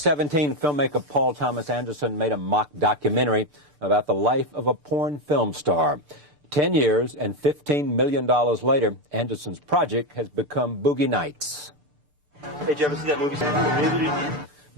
2017, filmmaker Paul Thomas Anderson made a mock documentary about the life of a porn film star. 10 years and $15 million later, Anderson's project has become Boogie Nights. Hey, did you ever see that movie?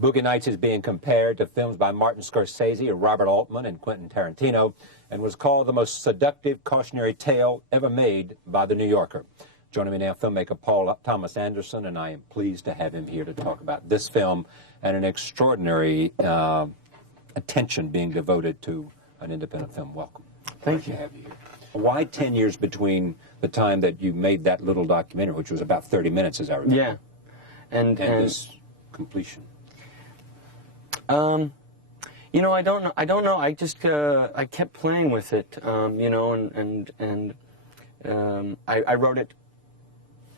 Boogie Nights is being compared to films by Martin Scorsese, Robert Altman, and Quentin Tarantino, and was called the most seductive cautionary tale ever made by The New Yorker. Joining me now, filmmaker Paul Thomas Anderson, and I am pleased to have him here to talk about this film and an extraordinary attention being devoted to an independent film. Welcome. Thank you. To have you here. Why 10 years between the time that you made that little documentary, which was about 30 minutes, as I remember? Yeah. And this completion? You know, I don't know. I just I kept playing with it. You know, I wrote it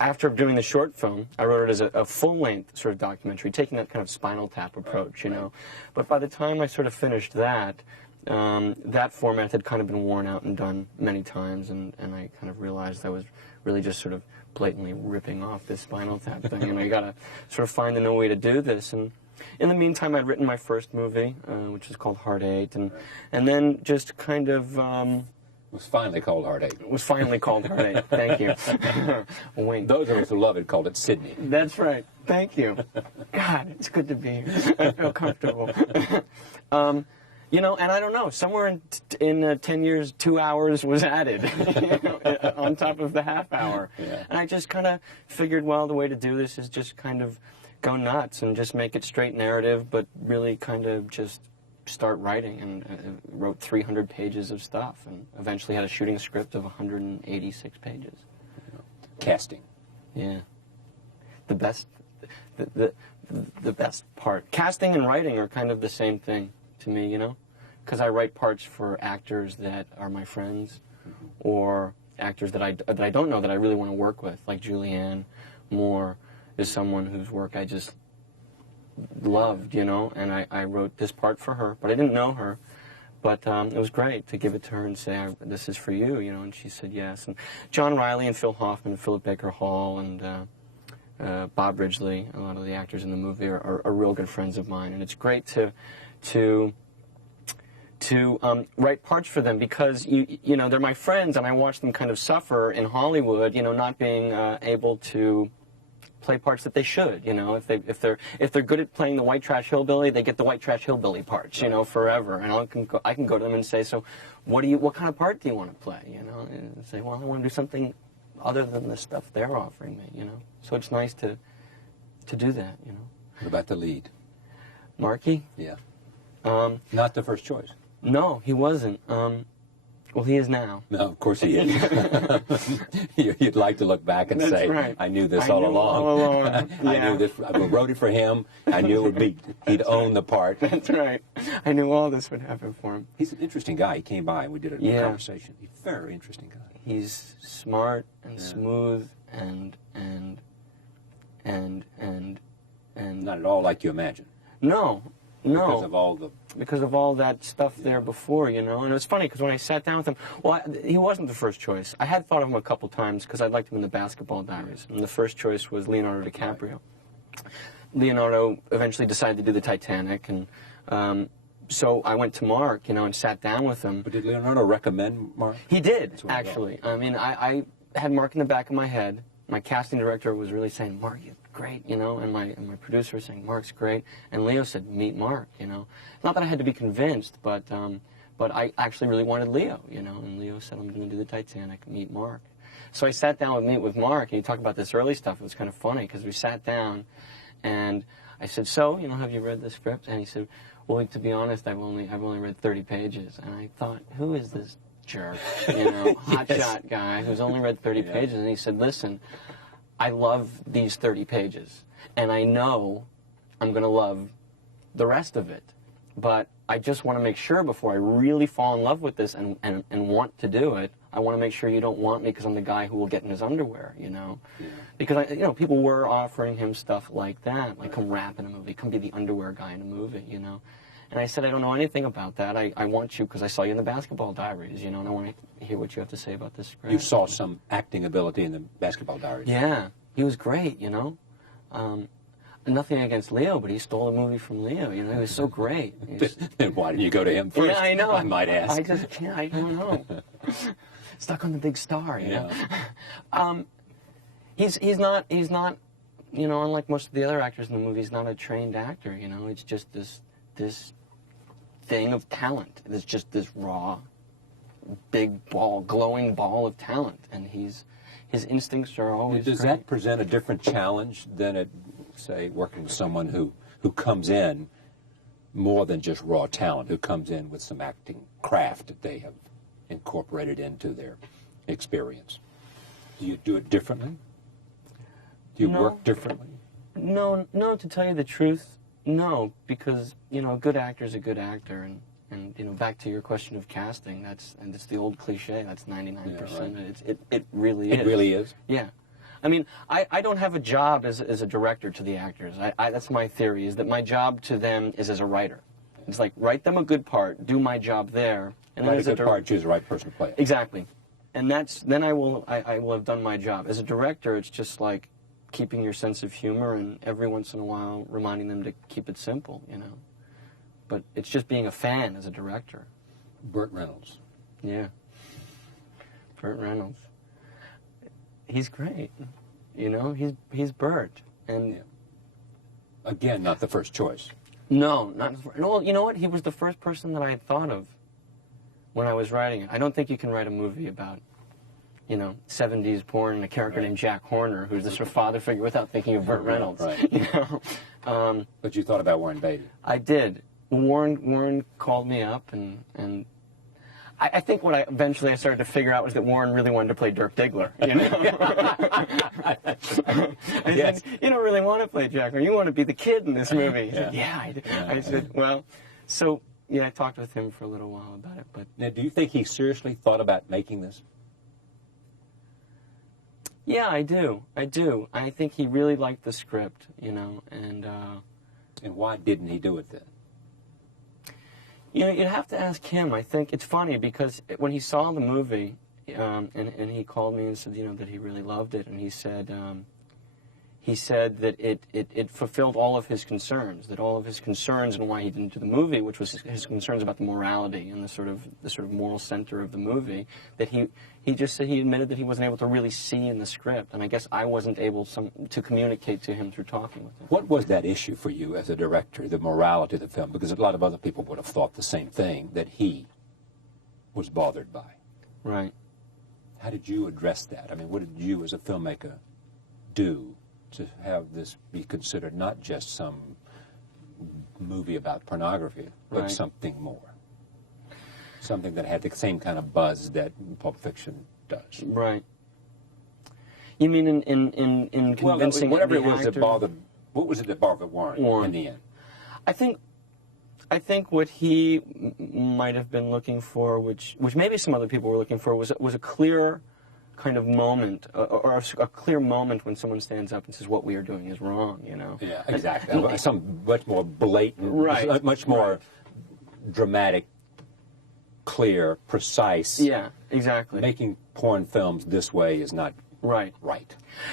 after doing the short film. I wrote it as a full-length sort of documentary, taking that kind of Spinal Tap approach, you know. But by the time I sort of finished that, that format had kind of been worn out and done many times, and I kind of realized I was really just sort of blatantly ripping off this Spinal Tap thing, and I gotta sort of find a new way to do this. And in the meantime, I'd written my first movie, which was called Heart 8, and then just kind of It was finally called Heart 8. It was finally called Heart 8. Thank you. Wink. Those of us who love it called it Sydney. That's right. Thank you. God, it's good to be here. I feel comfortable. You know, and I don't know, somewhere in 10 years, 2 hours was added, you know, on top of the half hour. Yeah. And I just kind of figured, well, the way to do this is just kind of go nuts and just make it straight narrative, but really kind of just start writing, and wrote 300 pages of stuff, and eventually had a shooting script of 186 pages. Casting. Yeah. The best part. Casting and writing are kind of the same thing to me, you know, because I write parts for actors that are my friends, or actors that I don't know that I really want to work with, like Julianne Moore is someone whose work I just loved, you know, and I wrote this part for her, but I didn't know her. But it was great to give it to her and say, this is for you, you know, and she said yes. And John Reilly and Phil Hoffman, Philip Baker Hall, and Bob Ridgely, a lot of the actors in the movie are real good friends of mine, and it's great to write parts for them, because you know, they're my friends, and I watch them kind of suffer in Hollywood, you know, not being able to play parts that they should, you know. If they're good at playing the white trash hillbilly, they get the white trash hillbilly parts, you know, forever. And I can go to them and say, so what kind of part do you want to play, you know? And say, well, I want to do something other than the stuff they're offering me, you know. So it's nice to do that, you know. What about the lead? Marky? Yeah. Not the first choice. No, he wasn't. Well, he is now. No, of course he is. You'd like to look back and say, right. I knew this all along. Yeah. I knew this. I wrote it for him. I knew he'd own the part. That's right. I knew all this would happen for him. He's an interesting guy. He came by and we did a conversation. He's a very interesting guy. He's smart and smooth and not at all like you imagine. No. Because of all that stuff there before, you know. And it was funny, because when I sat down with him, well, he wasn't the first choice. I had thought of him a couple times, because I liked him in the Basketball Diaries. And the first choice was Leonardo DiCaprio. Leonardo eventually decided to do the Titanic, and so I went to Mark, you know, and sat down with him. But did Leonardo recommend Mark? He did, actually. I mean, I had Mark in the back of my head. My casting director was really saying, Mark, you're great, you know, and my producer was saying, Mark's great. And Leo said, meet Mark, you know. Not that I had to be convinced, but I actually really wanted Leo, you know. And Leo said, I'm going to do the Titanic, meet Mark. So I sat down with Mark, and he talked about this early stuff. It was kind of funny, because we sat down, and I said, so, you know, have you read the script? And he said, well, to be honest, I've only read 30 pages. And I thought, who is this jerk, you know, hotshot guy who's only read 30 pages? And he said, listen, I love these 30 pages, and I know I'm going to love the rest of it, but I just want to make sure before I really fall in love with this and want to do it, I want to make sure you don't want me because I'm the guy who will get in his underwear, you know. Yeah. Because, you know, people were offering him stuff like that, like come rap in a movie, come be the underwear guy in a movie, you know. And I said, I don't know anything about that. I want you because I saw you in the Basketball Diaries, you know, and I want to hear what you have to say about this script. You saw some acting ability in the Basketball Diaries. Yeah, he was great, you know. nothing against Leo, but he stole a movie from Leo. You know, he was so great. Then why didn't you go to him first? Yeah, I know. I might ask. I just can't. I don't know. Stuck on the big star, you know. He's not. You know, unlike most of the other actors in the movie, he's not a trained actor. You know, it's just this thing of talent. It's just this raw, big ball, glowing ball of talent, and his instincts are always. Does that present a different challenge than say, working with someone who comes in more than just raw talent, who comes in with some acting craft that they have incorporated into their experience? Do you do it differently? Do you work differently? No, to tell you the truth, no, because, you know, a good actor is a good actor, and you know, back to your question of casting, it's the old cliche, that's 99%. Yeah, right. It really is. It really is? Yeah. I mean, I don't have a job as a director to the actors. That's my theory, is that my job to them is as a writer. It's like, write them a good part, do my job there, and Write then a good part, choose the right person to play it. Exactly. And then I will have done my job. As a director, it's just like keeping your sense of humor and every once in a while reminding them to keep it simple, you know. But it's just being a fan as a director. Burt Reynolds. Yeah. Burt Reynolds. He's great. You know, he's Burt. And yeah. Again, not the first choice. No, not. Well, you know what? He was the first person that I had thought of when I was writing it. I don't think you can write a movie about, you know, 70s porn and a character named Jack Horner, who's the sort of father figure, without thinking of Burt Reynolds. Right. You know. But you thought about Warren Beatty. I did. Warren called me up, and I think what I eventually started to figure out was that Warren really wanted to play Dirk Diggler. You know. Yes. Said, you don't really want to play Jack, or you want to be the kid in this movie. He said, Yeah. I do. I said, well, so yeah, I talked with him for a little while about it. But now, do you think he seriously thought about making this? Yeah, I do. I think he really liked the script, you know, and why didn't he do it then? You know, you'd have to ask him. I think it's funny because when he saw the movie, and he called me and said, you know, that he really loved it, and he said that it fulfilled all of his concerns, that all of his concerns and why he didn't do the movie, which was his concerns about the morality and the sort of moral center of the movie, that he just said, he admitted that he wasn't able to really see in the script, and I guess I wasn't able to communicate to him through talking with him. What was that issue for you as a director, the morality of the film? Because a lot of other people would have thought the same thing that he was bothered by. Right. How did you address that? I mean, what did you as a filmmaker do to have this be considered not just some movie about pornography, but Right. something more? Something that had the same kind of buzz that Pulp Fiction does. Right. You mean in convincing whatever the it was that actor? bothered, what was it that bothered Warren in the end? I think what he might have been looking for, which maybe some other people were looking for, was a clear kind of moment, or a clear moment when someone stands up and says, what we are doing is wrong, you know? Yeah, exactly. Some much more blatant, Right. much more dramatic, clear, precise. Yeah, exactly. Making porn films this way is not right.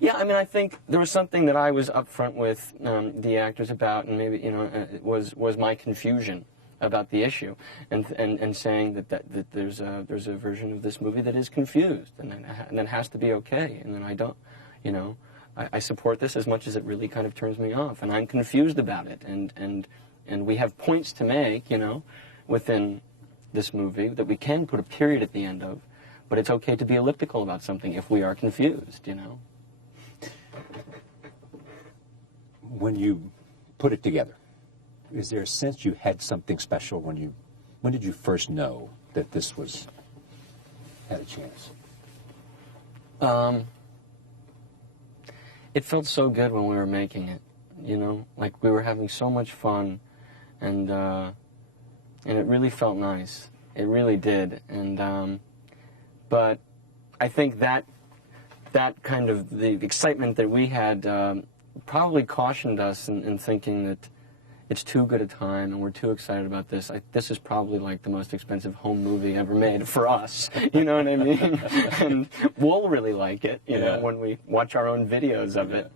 Yeah, I mean, I think there was something that I was upfront with the actors about, and maybe, you know, was my confusion about the issue, and saying that there's a version of this movie that is confused, and that has to be okay, and then I don't, you know, I support this as much as it really kind of turns me off, and I'm confused about it, and we have points to make, you know, within this movie that we can put a period at the end of, but it's okay to be elliptical about something if we are confused, you know. When you put it together, is there a sense you had something special when did you first know that this had a chance? It felt so good when we were making it, you know, like we were having so much fun, and it really felt nice. It really did, and but I think that kind of the excitement that we had probably cautioned us in thinking that it's too good a time and we're too excited about this. This is probably like the most expensive home movie ever made for us, you know what I mean? And we'll really like it, you know, when we watch our own videos of it.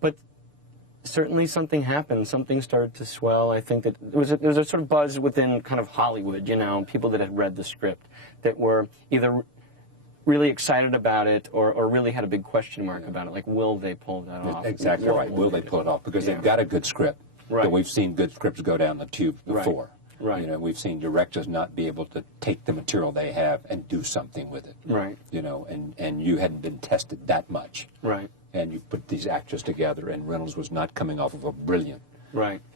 But certainly something happened. Something started to swell. I think that there was a sort of buzz within kind of Hollywood, you know, people that had read the script that were either really excited about it or really had a big question mark about it. Like, will they pull that off? Exactly right. Will they pull it off? Because they've got a good script. Right. But we've seen good scripts go down the tube before. Right. You know, we've seen directors not be able to take the material they have and do something with it. Right. You know, and you hadn't been tested that much. Right. And you put these actors together, and Reynolds was not coming off of a brilliant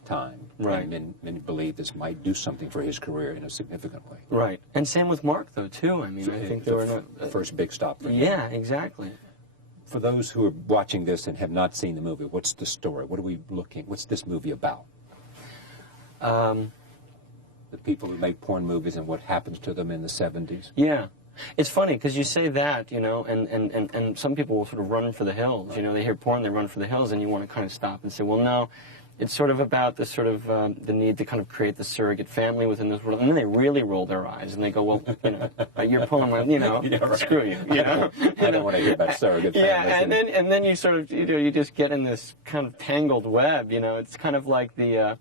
time. Right. And many believe this might do something for his career in a significant way. Right. And same with Mark, though, too. I mean, I think they were the first big stop for him. Yeah, exactly. For those who are watching this and have not seen the movie, what's the story? What's this movie about? The people who make porn movies and what happens to them in the 70s. Yeah. It's funny because you say that, you know, and some people will sort of run for the hills. You know, they hear porn, they run for the hills, and you want to kind of stop and say, well, no, it's sort of about the sort of the need to kind of create the surrogate family within this world. And then they really roll their eyes and they go, well, you know, you're pulling my, you know, screw you. You know? I don't want to hear about surrogate families. Yeah, and then you sort of, you know, you just get in this kind of tangled web. You know, it's kind of like the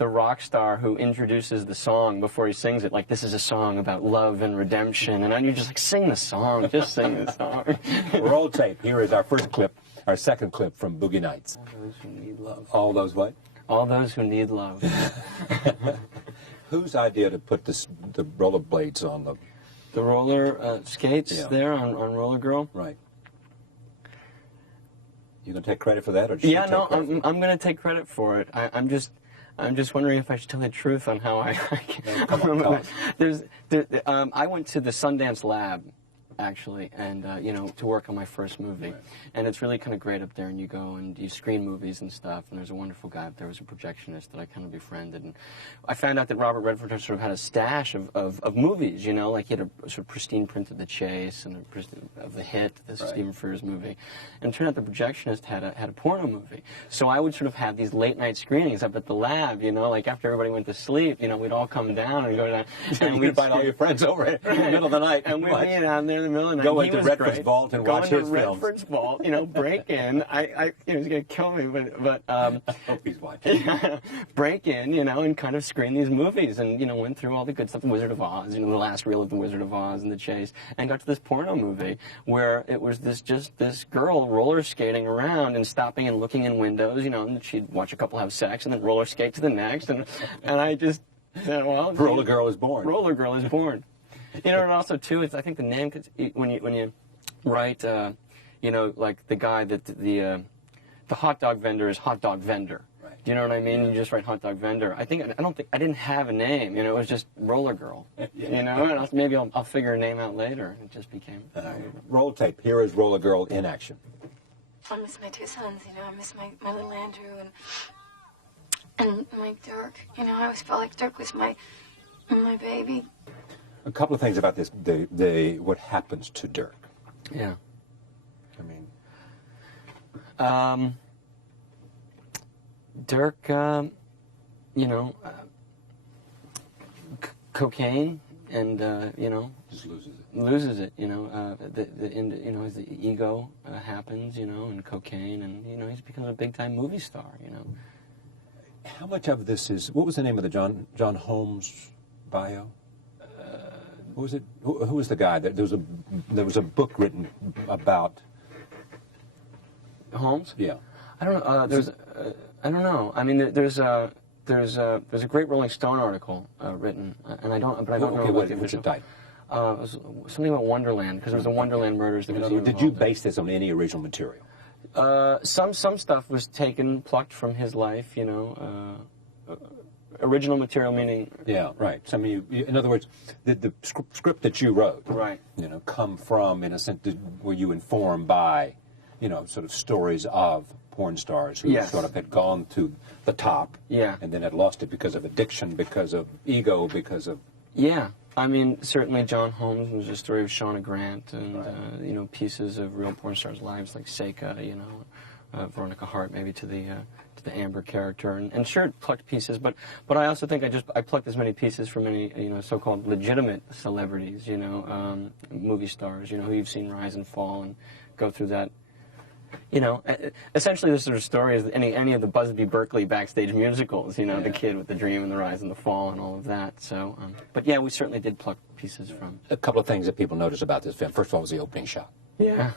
rock star who introduces the song before he sings it, like, this is a song about love and redemption, and you're just like, sing the song, just sing the song. Roll tape. Here is our first clip, our second clip from Boogie Nights. All those who need love. All those what? All those who need love. Whose idea to put the rollerblades on the roller skates there on Roller Girl? Right. You gonna take credit for that, or yeah, no, I'm gonna take credit for it. I'm just wondering if I should tell the truth on how I I went to the Sundance lab, actually, and you know, to work on my first movie. Right. And it's really kind of great up there, and you go and you screen movies and stuff, and there's a wonderful guy up there who's a projectionist that I kind of befriended. And I found out that Robert Redford sort of had a stash of movies, you know, like he had a sort of pristine print of The Chase and of The Hit, this Stephen Frears movie. And it turned out the projectionist had a porno movie. So I would sort of have these late night screenings up at the lab, you know, like after everybody went to sleep, you know, we'd all come down and go down. And we'd invite all your friends over in the middle of the night. And we'd be down there in the middle of the night. Go into Redford's vault and watch his films. Go into Redford's vault, you know, break in. He was going to kill me, but I hope he's watching. Break in, you know, and kind of screen these movies, and you know, went through all the good stuff, The Wizard of Oz, you know, the last reel of The Wizard of Oz and The Chase, and got to this porno movie where it was this girl roller skating around and stopping and looking in windows, you know, and she'd watch a couple have sex and then roller skate to the next, and I just said, well, Roller Girl is born. Roller Girl is born. You know, and also too, it's I think the name, cause when you write, you know, like the guy that the hot dog vendor is hot dog vendor. Right. Do you know what I mean? Yeah. You just write hot dog vendor. I didn't have a name. You know, it was just Roller Girl. You know, and maybe I'll figure a name out later. It just became. Roll tape. Here is Roller Girl in action. I miss my two sons. You know, I miss my little Andrew and my Dirk. You know, I always felt like Dirk was my baby. A couple of things about this, what happens to Dirk. Yeah. I mean... Dirk, you know, cocaine, and, you know... Just loses it. Loses it, you know, you know, as the ego happens, you know, and cocaine, and, you know, he's become a big-time movie star, you know. How much of this is... What was the name of the John Holmes bio? Who was it? Who was the guy? There was a book written about Holmes. Yeah. I don't know. I don't know. I mean, there's a great Rolling Stone article written, and I don't know what the official title. It was something about Wonderland, because there was the Wonderland murders. Did you base this on any original material? Some stuff was plucked from his life. You know. Original material meaning... Yeah, right. Some of you, in other words, did the script that you wrote, right, you know, come from, in a sense, were you informed by, you know, sort of stories of porn stars who sort of had gone to the top, and then had lost it because of addiction, because of ego, because of... Yeah. I mean, certainly John Holmes was a story of Shauna Grant, and, you know, pieces of real porn stars' lives, like Seika, you know, Veronica Hart, maybe to the Amber character, and sure, plucked pieces, but I also think I plucked as many pieces from any, you know, so-called legitimate celebrities, you know, movie stars, you know, who you've seen rise and fall and go through that you know, essentially the sort of story is any of the Busby Berkeley backstage musicals, you know, the kid with the dream and the rise and the fall and all of that. So, but yeah, we certainly did pluck pieces from. A couple of things that people notice about this film. First of all, was the opening shot. Yeah.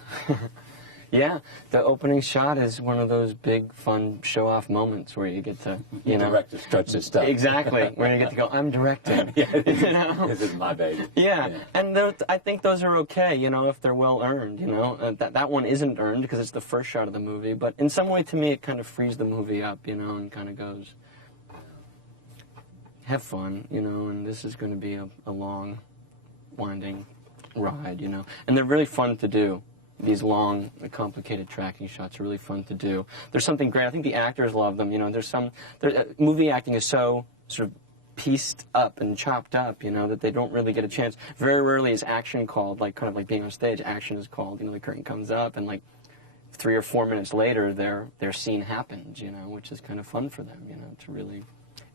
Yeah, the opening shot is one of those big, fun, show-off moments where you get to, you know... The director struts his stuff. Exactly, where you get to go, I'm directing. Yeah, you know? This is my baby. Yeah, and I think those are okay, you know, if they're well-earned, you know. That one isn't earned because it's the first shot of the movie, but in some way, to me, it kind of frees the movie up, you know, and kind of goes, have fun, you know, and this is going to be a long, winding ride, you know. And they're really fun to do. These long, complicated tracking shots are really fun to do. There's something great. I think the actors love them. You know, movie acting is so sort of pieced up and chopped up, you know, that they don't really get a chance. Very rarely is action called, like kind of like being on stage. Action is called, you know, the curtain comes up and like 3 or 4 minutes later, their scene happens, you know, which is kind of fun for them, you know, to really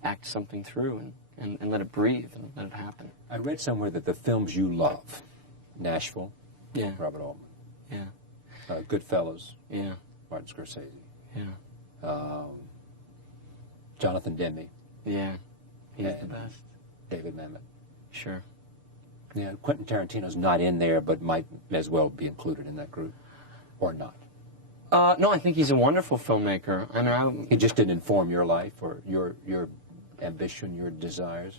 act something through and let it breathe and let it happen. I read somewhere that the films you love, Nashville, Robert Altman. Yeah. Goodfellas. Yeah. Martin Scorsese. Yeah. Jonathan Demme. Yeah. He's the best. David Mamet. Sure. Yeah. Quentin Tarantino's not in there, but might as well be included in that group, or not. No, I think he's a wonderful filmmaker. I mean, he just didn't inform your life or your ambition, your desires.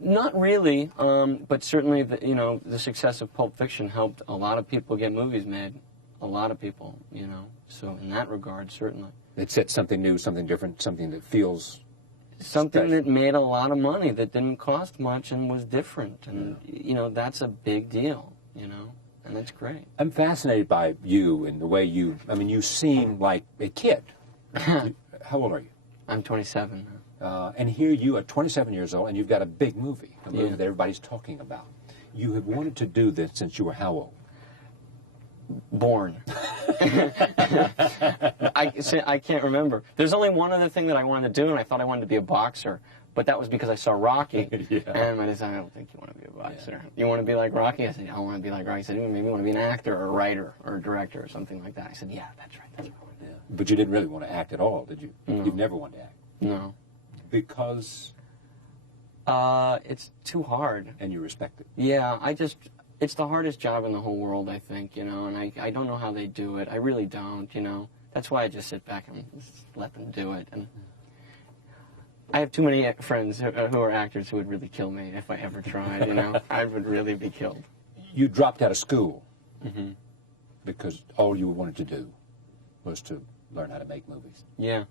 Not really, but certainly, you know, the success of Pulp Fiction helped a lot of people get movies made. A lot of people, you know. So in that regard, certainly. It set something new, something different, something that feels something special. that made a lot of money, that didn't cost much and was different. And, you know, that's a big deal, you know, and that's great. I'm fascinated by you and the way I mean, you seem like a kid. How old are you? I'm 27 now. And here you are 27 years old, and you've got a big movie, that everybody's talking about. You have wanted to do this since you were how old? Born. I can't remember. There's only one other thing that I wanted to do, and I thought I wanted to be a boxer. But that was because I saw Rocky. And I decided, I don't think you want to be a boxer. You want to be like Rocky? I said, I don't want to be like Rocky. I said, maybe you want to be an actor or a writer or a director or something like that. I said, yeah, that's right. That's what I want to do. But you didn't really want to act at all, did you? No. You've never wanted to act? No. Because? It's too hard. And you respect it? Yeah, it's the hardest job in the whole world, I think, you know, and I don't know how they do it. I really don't, you know. That's why I just sit back and just let them do it. And I have too many friends who are actors who would really kill me if I ever tried, you know. I would really be killed. You dropped out of school because all you wanted to do was to learn how to make movies. Yeah.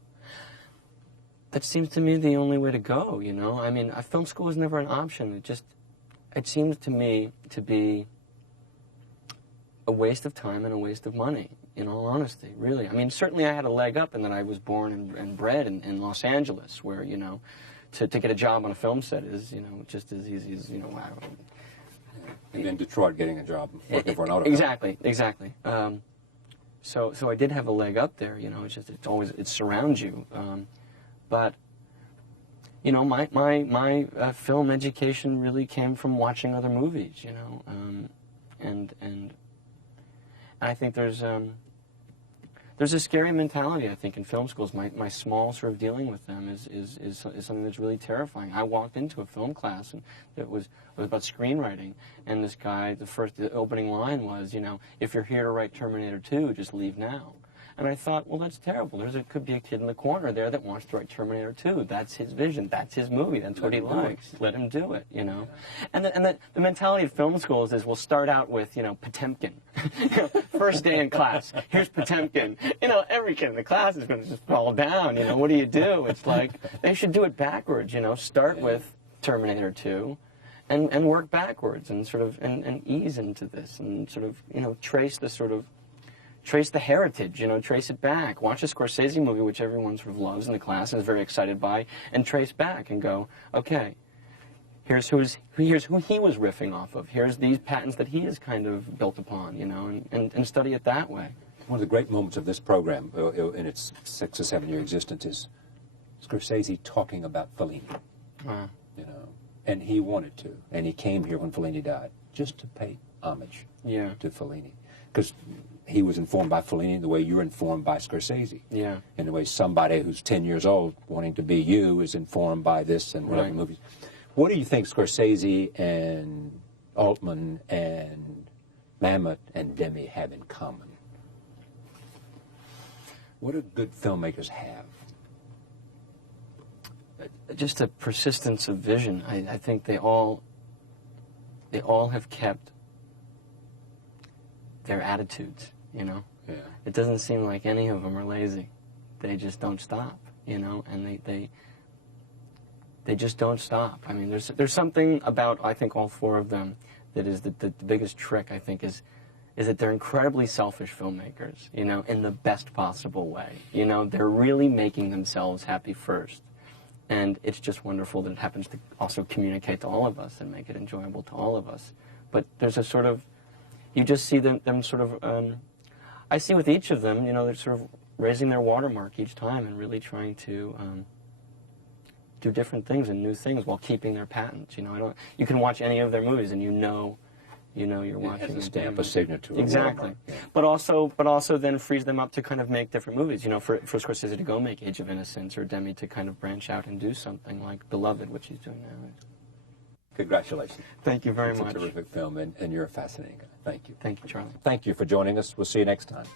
That seems to me the only way to go, you know. I mean, film school was never an option. It seems to me to be a waste of time and a waste of money, in all honesty, really. I mean, certainly I had a leg up in that I was born and bred in Los Angeles, where, you know, to get a job on a film set is, you know, just as easy as, you know, wow. And in Detroit, getting a job working for an auto company. Exactly. So I did have a leg up there, you know. It surrounds you. But, you know, my film education really came from watching other movies, you know, and I think there's a scary mentality, I think, in film schools. My small sort of dealing with them is something that's really terrifying. I walked into a film class and it was about screenwriting, and this guy, the opening line was, you know, if you're here to write Terminator 2, just leave now. And I thought, well, that's terrible. Could be a kid in the corner there that wants to write Terminator 2. That's his vision. That's his movie. That's what he likes. Let him do it, you know. And the mentality of film schools is we'll start out with, you know, Potemkin. You know, first day in class, here's Potemkin. You know, every kid in the class is going to just fall down. You know, what do? It's like they should do it backwards, you know. Start with Terminator 2 and work backwards and sort of and ease into this and sort of, you know, trace the heritage, you know, trace it back. Watch a Scorsese movie, which everyone sort of loves in the class and is very excited by, and trace back and go, okay, here's who he was riffing off of. Here's these patents that he has kind of built upon, you know, and study it that way. One of the great moments of this program in its 6 or 7 year existence is Scorsese talking about Fellini, you know, and he wanted to, and he came here when Fellini died, just to pay homage to Fellini. Because he was informed by Fellini the way you're informed by Scorsese. Yeah. In the way somebody who's 10 years old wanting to be you is informed by this and whatever movies. What do you think Scorsese and Altman and Mamet and Demme have in common? What do good filmmakers have? Just a persistence of vision. I think they all have kept their attitudes, you know? Yeah. It doesn't seem like any of them are lazy. They just don't stop, you know? And they just don't stop. I mean, there's something about, I think, all four of them that is the biggest trick, I think, is that they're incredibly selfish filmmakers, you know, in the best possible way. You know, they're really making themselves happy first. And it's just wonderful that it happens to also communicate to all of us and make it enjoyable to all of us. But there's a sort of, you just see them sort of, I see with each of them, you know, they're sort of raising their watermark each time and really trying to do different things and new things while keeping their patents. You know, you can watch any of their movies and you know you're watching. It has a stamp, a signature. Exactly. Yeah. But also then frees them up to kind of make different movies. You know, for Scorsese to go make Age of Innocence, or Demme to kind of branch out and do something like Beloved, which he's doing now. Congratulations. Thank you very much. It's a terrific film, and you're a fascinating guy. Thank you. Thank you, Charlie. Thank you for joining us. We'll see you next time.